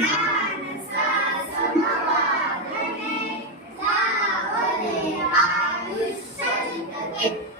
Thank you.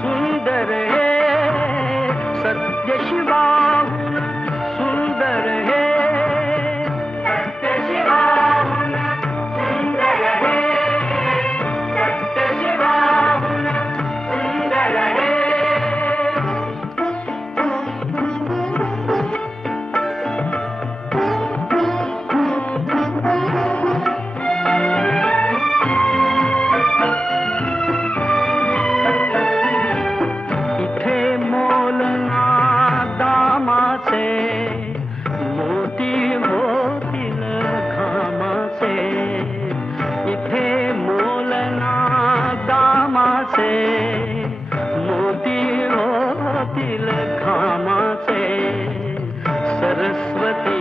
सुंदर हे। सत्य शिवा दामाचे मोती होतील घामाचे इथे मोलना दामाचे मोती होतील घामाचे सरस्वती